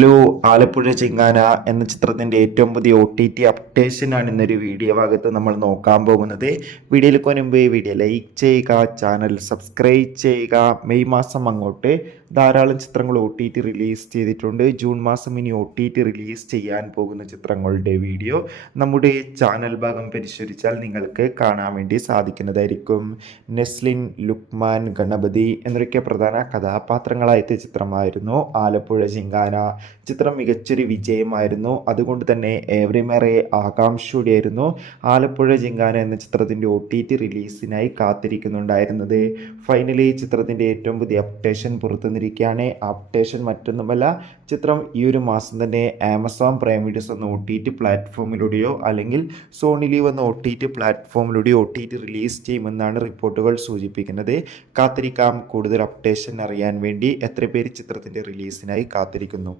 Hello, Alappuzha ചിങ്കാന എന്ന ചിത്രത്തിന്റെ ഏറ്റവും പുതിയ OTT അപ്ഡേഷനാണ് ഇന്നൊരു വീഡിയോ ഭാഗത്ത് നമ്മൾ നോക്കാൻ പോകുന്നത്. വീഡിയോയിൽ മുൻപ് വീഡിയോ ലൈക്ക് ചെയ്യുക, ചാനൽ സബ്സ്ക്രൈബ് ചെയ്യുക. മെയ് മാസം അങ്ങോട്ട് ധാരാളം ചിത്രങ്ങൾ OTT റിലീസ് ചെയ്തിട്ടുണ്ട്. ജൂൺ മാസം ഇനി OTT റിലീസ് ചെയ്യാൻ പോകുന്ന ചിത്രങ്ങളുടെ വീഡിയോ നമ്മുടെ ചാനൽ ഭാഗം പരിശോധിച്ചാൽ നിങ്ങൾക്ക് കാണാൻ വേണ്ടി സാധിക്കുന്നതായിരിക്കും. നെസ്ലിൻ, ലുക്മാൻ, ഗണപതി എന്നൊക്കെ പ്രധാന കഥാപാത്രങ്ങളായ ചിത്രമായിരുന്നു ആലപ്പുഴ ചിങ്കാന. ചിത്രം മികച്ചൊരു വിജയമായിരുന്നു. അതുകൊണ്ട് തന്നെ ഏവരുമേറെ ആകാംക്ഷയോടെയായിരുന്നു ആലപ്പുഴ ചിങ്കാന എന്ന ചിത്രത്തിൻ്റെ OTT റിലീസിനായി കാത്തിരിക്കുന്നുണ്ടായിരുന്നത്. ഫൈനലി ചിത്രത്തിൻ്റെ ഏറ്റവും പുതിയ അപ്ഡേഷൻ പുറത്തുവന്നിരിക്കുകയാണ്. അപ്ഡേഷൻ മറ്റൊന്നുമല്ല, ചിത്രം ഈ ഒരു മാസം തന്നെ ആമസോൺ പ്രൈം വീഡിയോസ് എന്ന OTT പ്ലാറ്റ്ഫോമിലൂടെയോ അല്ലെങ്കിൽ സോണി ലീവ് എന്ന OTT പ്ലാറ്റ്ഫോമിലൂടെയോ OTT റിലീസ് ചെയ്യുമെന്നാണ് റിപ്പോർട്ടുകൾ സൂചിപ്പിക്കുന്നത്. കാത്തിരിക്കാം. കൂടുതൽ അപ്ഡേഷൻ അറിയാൻ വേണ്ടി എത്ര പേര് ചിത്രത്തിൻ്റെ റിലീസിനായി കാത്തിരിക്കുന്നു?